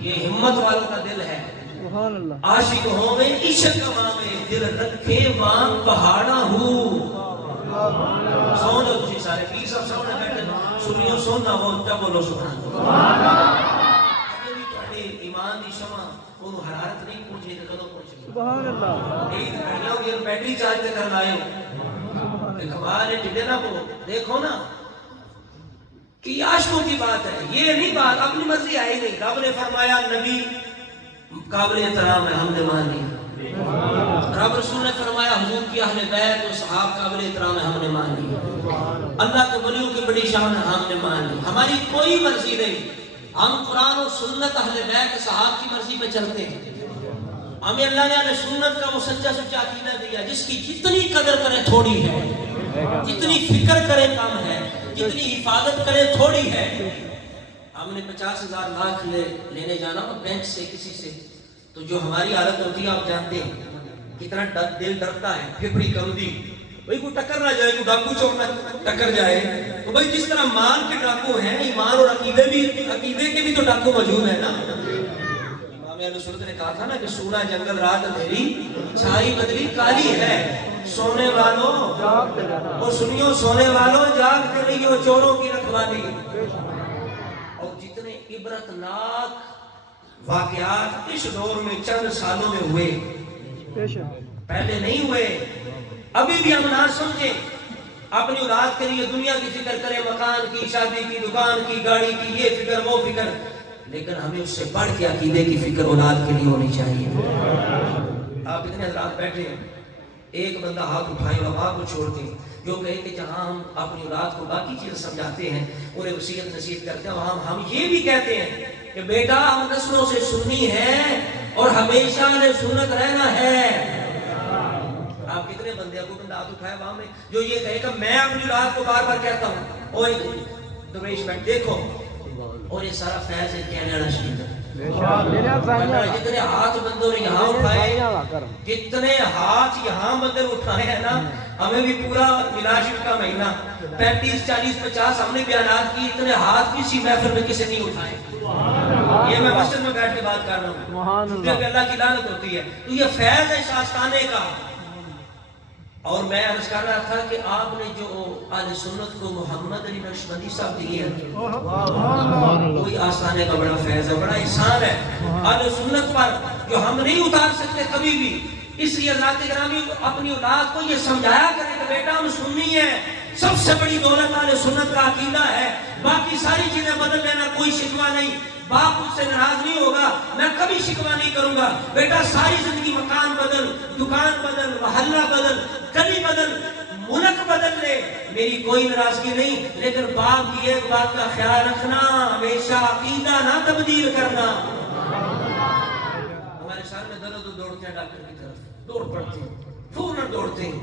یہ ہمت والوں کا دل ہے. عاشق ہوں میں عشق میں دل رکھے وہاں پہاڑا ہوں. سو لو تھی سارے پیر سب سامنے بیٹھے سنیو سونا ہو کیا بولو سبحان اللہ. ایمان دی شمع کو حرارت نہیں پہنچی تو کدو پہنچی سبحان اللہ. ایک گھڑیاں ہوگی بیٹری چارج کر لائے ہو کمال ہے ٹھڈے نہ کو دیکھو نا کہ عاشقوں کی بات ہے. یہ نہیں بات اپنی مرضی آئی نہیں. رب نے فرمایا نبی قابل احترام ہے ہم نے مان لیا. رب رسول نے فرمایا حضور کی اہل بیت و صحاب قابل احترام ہے ہم نے مان لیا. اللہ کے ولیوں کی بڑی شان ہے ہم نے مان لی. ہماری کوئی مرضی نہیں. ہم قرآن و سنت اہل بیت صحاب کی مرضی پہ چلتے ہیں. ہمیں اللہ نے اہل سنت کا وہ سچا سچا عقیدہ دیا جس کی جتنی قدر کرے تھوڑی ہے, جتنی فکر کرے کم ہے, جتنی حفاظت کرے تھوڑی ہے. ہم نے 50,000 لاکھ لینے جانا ہو بینک سے کسی سے تو جو ہماری حالت ہوتی ہے آپ جانتے ہیں کتنا دل ڈرتا ہے. پھپڑی کم دی بھئی کوئی ٹکر نہ جائے, کوئی ڈاکو چوک نہ ٹکر جائے. تو بھئی جس طرح مان کے ڈاکو ہیں ایمان اور عقیدے کے بھی تو ڈاکو موجود ہے نا. امام اہل سنت نے کہا تھا نا کہ سونا جنگل رات اندھیری چھائی بدلی کالی ہے. سونے والوں اور سنیو سونے والوں جاگتے رہیو چوروں کی رکھوالی. اور جتنے عبرت ناک واقعات اس دور میں چند سالوں میں ہوئے پہلے نہیں ہوئے. ابھی بھی ہم نہ سمجھیں اپنی اولاد کے لیے دنیا کی فکر کریں, مکان کی, شادی کی, دکان کی, گاڑی کی, یہ فکر وہ فکر, لیکن ہمیں اس سے بڑھ کے عقیدے کی فکر اولاد کے لیے ہونی چاہیے. آپ اتنے حضرات بیٹھے ہیں ایک بندہ ہاتھ اٹھائے وبا کو چھوڑ کے جو کہے کہ جہاں ہم اپنی اولاد کو باقی چیزیں سمجھاتے ہیں انہیں وصیت نصیحت کرتے ہیں وہاں ہم یہ بھی کہتے ہیں کہ بیٹا ہم نسلوں سے سنی ہے اور ہمیشہ سنت رہنا ہے. آپ کتنے بندے کو بندہ ہاتھ اٹھائے وہاں میں جو یہ کہے کہ میں اپنی اولاد کو بار بار کہتا ہوں اوے درویش بیٹھ دیکھو اور یہ سارا فیض ہے کہنے والا شہید ہے. جتنے ہاتھ بندوں نے یہاں اٹھائے جتنے ہاتھ یہاں بندے اٹھائے ہیں نا ہمیں بھی پورا ملاشف کا مہینہ 35 40 50 ہم نے بیانات کی اتنے ہاتھ کسی محفل میں کسی نہیں اٹھائے. یہ میں مسجد میں بیٹھ کے بات کر رہا ہوں کیونکہ اللہ کی لعنت ہوتی ہے. تو یہ فیض ہے شاستانے کا. اور میں عرض کر رہا تھا کہ آپ نے جو اہل سنت کو محمد علی نقشبندی صاحب دیے ہیں کوئی آستانے کا بڑا فیض ہے, بڑا احسان ہے اہل سنت پر جو ہم نہیں اتار سکتے کبھی بھی. اس لیے حضرات گرامی اپنی اولاد کو یہ سمجھایا کرے کہ بیٹا ہم سنی ہے, سب سے بڑی دولت اہل سنت کا عقیدہ ہے. باقی ساری چیزیں بدل لینا کوئی شکوہ نہیں. باپ مجھ سے ناراض نہیں ہوگا, میں کبھی شکوہ نہیں کروں گا. بیٹا ساری زندگی مکان بدل, دکان بدل, محلہ بدل, گلی بدل, ملک بدل لے, میری کوئی ناراضگی نہیں. لیکن باپ کی ایک بات کا خیال رکھنا ہمیشہ عقیدہ نہ تبدیل کرنا. ہمارے سامنے درد دوڑتے ہیں ڈاکٹر کی طرف دوڑ پڑتے ہیں فوراً دوڑتے ہیں.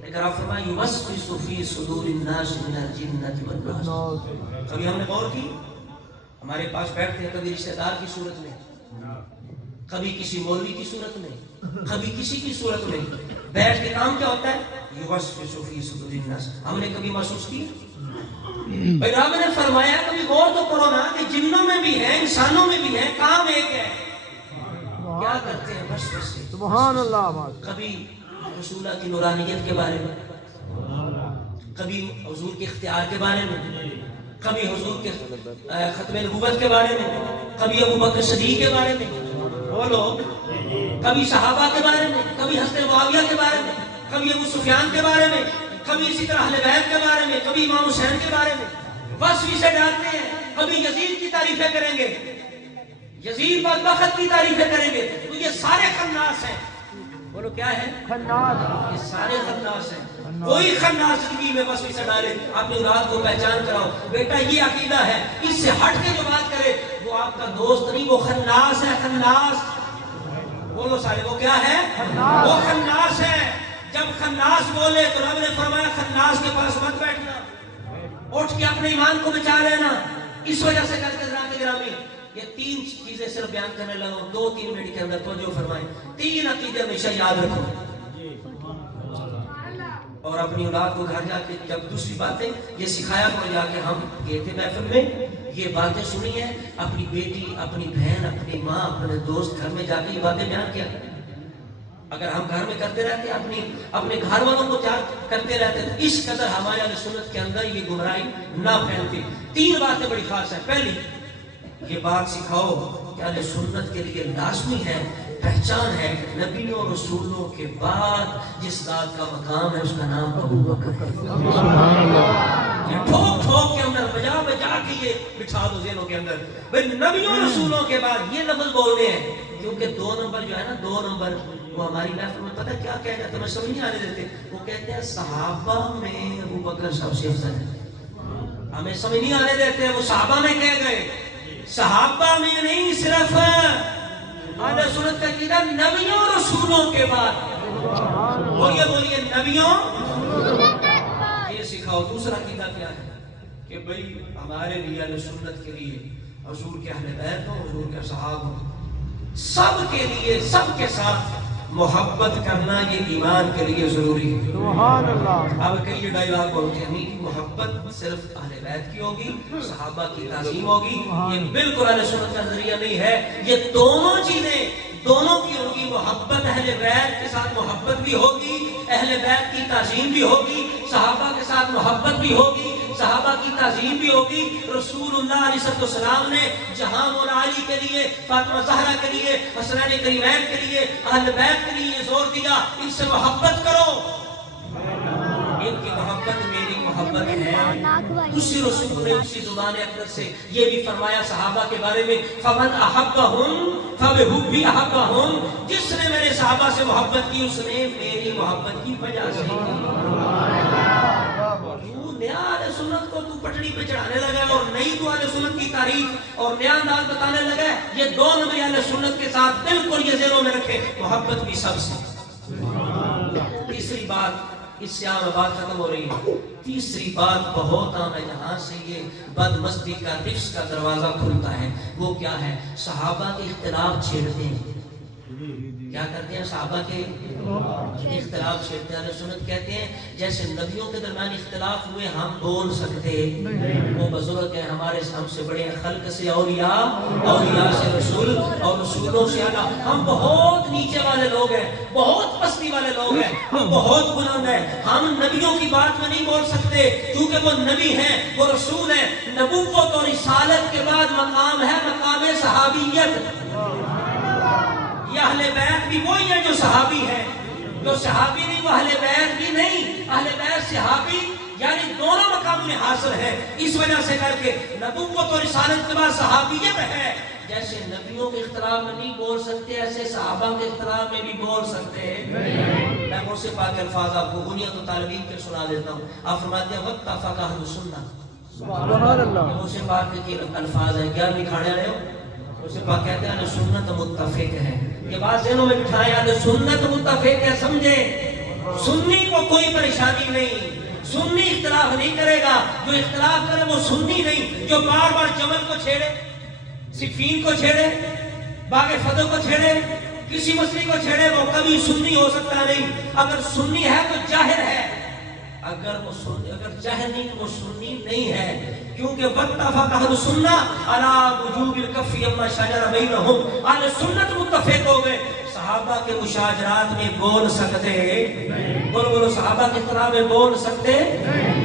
لیکن آپ فرمائیں یوسوس فی صدور الناس من الجنۃ والناس. کبھی ہم نے غور کی ہمارے پاس بیٹھتے ہیں کبھی رشتہ دار کی صورت میں, کبھی کسی مولوی کی صورت میں, کبھی کسی کی صورت میں بیٹھ کے کام کیا ہوتا ہے یوسوس فی صدور الناس. ہم نے کبھی محسوس کیا رب نے فرمایا کبھی غور تو کرو نا کہ جنوں میں بھی ہے انسانوں میں بھی ہے کام ایک ہے. کیا کرتے ہیں بس سبحان اللہ. کبھی رسول اللہ کی نورانیت کے بارے میں, کبھی حضور کے اختیار کے بارے میں, کبھی حضور کے ختم نبوت کے بارے میں, کبھی ابو بکر صدیق کے بارے میں بولو, کبھی صحابہ کے بارے میں, کبھی حضرت معاویہ کے بارے میں, کبھی ابو سفیان کے بارے میں, کبھی اسی طرح اہل بیت کے بارے میں, کبھی امام حسین کے بارے میں وصف سے ڈالتے ہیں. کبھی یزید کی تعریفیں کریں گے, یزید بدبخت کی تعریفیں کریں گے. تو یہ سارے خناس ہیں. بولو کیا ہے خناس؟ یہ سارے خناس ہیں. کوئی خناس زندگی میں بس اسے ڈالے اپنی اولاد کو پہچان کراؤ بیٹا یہ عقیدہ ہے, اس سے ہٹ کے جو بات کرے وہ آپ کا دوست نہیں, وہ خناس ہے. خناس بولو سارے, وہ کیا ہے وہ خناس ہے. جب خناس بولے تو رب نے فرمایا خناس کے پاس مت بیٹھنا, اٹھ کے اپنے ایمان کو بچا لینا. اس وجہ سے کہتے ہیں حضرات گرامی یہ 3 چیزیں صرف بیان کرنے لگا ہوں 2-3 منٹ کے اندر توجہ فرمائیں. 3 عقیدے ہمیشہ یاد رکھو اور اپنی اولاد کو گھر جا کے جب دوسری باتیں یہ سکھایا کرو جا کے ہم گئے تھے محفل میں یہ باتیں سنی ہیں اپنی بیٹی، اپنی بہن، اپنی ماں، اپنے دوست گھر میں جا کے یہ باتیں بیان کیا. اگر ہم گھر میں کرتے رہتے اپنے گھر والوں کو کرتے رہتے تو اس قدر ہمارے اہل سنت کے اندر یہ گمراہی نہ پھیلتی. 3 باتیں بڑی خاص ہیں. پہلی یہ بات سکھاؤ کہ اہل سنت کے لیے لازمی ہے، پہچان ہے کہ نبیوں اور رسولوں کے بعد جس ذات کا مقام ہے اس کا نام ابو بکر ہے. سبحان اللہ. یہ ٹھوک ٹھوک کے اندر بجا بجا کے یہ بٹھا دو ذہنوں کے اندر بھئی نبیوں اور رسولوں کے بعد یہ لفظ بولنے ہیں. کیونکہ 2 نمبر جو ہے نا، 2 نمبر وہ ہماری محفل میں پتہ کیا کہہ جاتے ہیں، میں سمجھ نہیں آنے دیتے. وہ کہتے ہیں صحابہ میں ابو بکر سب سے افضل ہے. ہمیں سمجھ نہیں آنے دیتے. وہ صحابہ میں کہہ گئے، صحابہ میں نہیں، صرف اہل سنت کا عقیدہ نبیوں رسولوں کے بعد. بولیے نبیوں. یہ سکھاؤ. دوسرا عقیدہ کیا ہے کہ بھئی ہمارے لیے اہل سنت کے لیے حضور کے اہل بیت ہوں، حضور کے صحابہ ہوں، سب کے لیے سب کے ساتھ محبت کرنا یہ ایمان کے لیے ضروری ہے. سبحان اللہ. اب کہ یہ ڈائلاگ بولتے ہیں کہ محبت صرف اہل بیت کی ہوگی، صحابہ کی تعظیم ہوگی، یہ بالکل اہل سنت کا نظریہ نہیں ہے. یہ دونوں چیزیں دونوں کی ہوگی. محبت اہل بیت کے ساتھ محبت بھی ہوگی، اہل بیت کی تعظیم بھی ہوگی، صحابہ کے ساتھ محبت بھی ہوگی، صحابہ کی تعظیم بھی ہوگی. رسول اللہ علیہ السلام نے جہاں مولا علی کے لیے، فاطمہ زہرا کے لیے، حسنین کریمین کے لیے، اہل بیت کے لیے زور دیا ان سے محبت کرو. ان کی محبت میری محبت ہے. اسی رسول نے اسی زبان اقدس سے یہ بھی فرمایا صحابہ کے بارے میں، فمن احبہم فبحبی احبہم. جس نے میرے صحابہ سے محبت کی اس نے میری محبت کی وجہ سے نیا اہل سنت کو تو پٹڑی پہ چڑھانے لگا ہے اور نئی تو اہل سنت کی تعریف اور نیا انداز بتانے لگا ہے. یہ 2 نمبر اہل سنت کے ساتھ بالکل یہ ذہنوں میں رکھے، محبت بھی سب سے. تیسری بات، اس سے عام بات ختم ہو رہی ہے. تیسری بات بہت عام ہے، جہاں سے یہ بدمستی کا رفس کا دروازہ کھلتا ہے. وہ کیا ہے؟ صحابہ کے اختلاف چھیڑتے ہیں. کیا کرتے ہیں؟ صحابہ کے اختلاف چھیڑتے ہیں. اہل سنت کہتے ہیں جیسے نبیوں کے درمیان اختلاف ہوئے ہم بول سکتے، وہ بزرگ ہیں ہمارے ہم سے بڑے ہیں، خلق سے اولیاء، اولیاء سے رسول اور رسولوں سے اعلیٰ. ہم بہت نیچے والے لوگ ہیں، بہت پستی والے لوگ ہیں، ہم بہت بلند ہیں. ہم نبیوں کی بات میں نہیں بول سکتے کیونکہ وہ نبی ہیں، وہ رسول ہیں. نبوت اور رسالت کے بعد مقام ہے مقام صحابیت. یہ اہل بیت بھی وہی ہیں جو صحابی ہیں. جو صحابی نہیں وہ اہل بیت بھی نہیں. اہل بیت صحابی یعنی دونوں مقام میں حاصل ہے. اس وجہ سے کر کے نبوت اور رسالت کے بعد صحابیت ہے. جیسے نبیوں کے اختلاف میں نہیں بول سکتے ایسے صحابہ کے اختلاف میں بھی بول سکتے ہیں. میں غوث پاک الفاظ آپ کو بنیاد و طالبین کے سنا دیتا ہوں. آپ فرماتے ہیں واتفق اہل السنہ. سبحان اللہ. غوث پاک کے الفاظ ہیں. 11ویں کھانے رہے ہو. غوث پاک کہتے ہیں اہل سنت متفق ہے. یہ بات ذہنوں میں بٹھائیں، اہل سنت متفق ہے. سمجھیں سنی کو کوئی پریشانی نہیں، سنی اختلاف نہیں کرے گا. جو اختلاف کرے وہ سنی نہیں. جو بار بار جمل کو چھیڑے، صفین کو چھیڑے، باغ فضل کو چھیڑے، کسی مسئلے کو چھیڑے، وہ کبھی سنی ہو سکتا نہیں. اگر سنی ہے تو جاہر ہے، اگر جاہر نہیں تو وہ سنی نہیں ہے. کیونکہ واتفق اہل السنہ علی وجوب الکف عما شجر بینہم. اہل سنت متفق ہو گئے صحابہ کے مشاجرات میں بول سکتے. بولو صحابہ کے اختلاف میں بول سکتے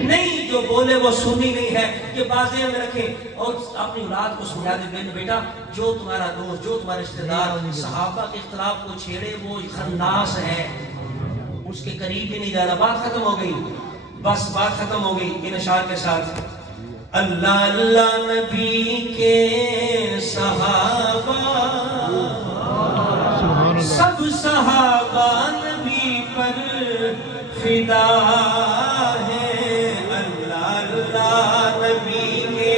نہیں. جو بولے وہ سنی نہیں ہے. یہ بات ذہن میں رکھیں اور اپنی اولاد کو سمجھا دیں بیٹا جو تمہارا دوست، جو تمہارا رشتہ دار صحابہ کے اختلاف کو چھیڑے وہ خناس ہے، اس کے قریب بھی نہیں جانا. بات ختم ہو گئی، بس بات ختم ہو گئی. ان اشعار کے ساتھ اللہ اللہ نبی کے صحابہ سب صحابہ نبی پر فدا ہے. اللہ اللہ نبی کے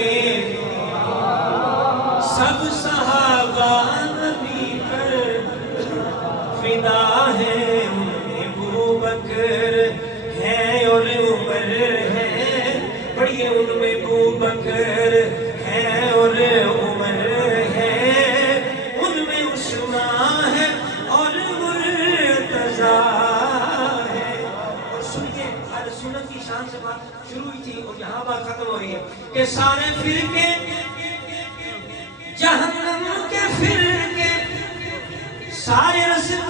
سب صحابہ نبی پر فدا ہے. ابو بکر ہے اور عمر ہے، پڑھیے ان میں ابو بکر ہے اور عمر ہے، ان میں عثمان ہے اور مرتضیٰ ہے. اور سنیے اہل سنت کی شان سے بات شروع ہوئی تھی اور یہاں بات ختم ہو رہی ہے کہ سارے فرقے سارے رسم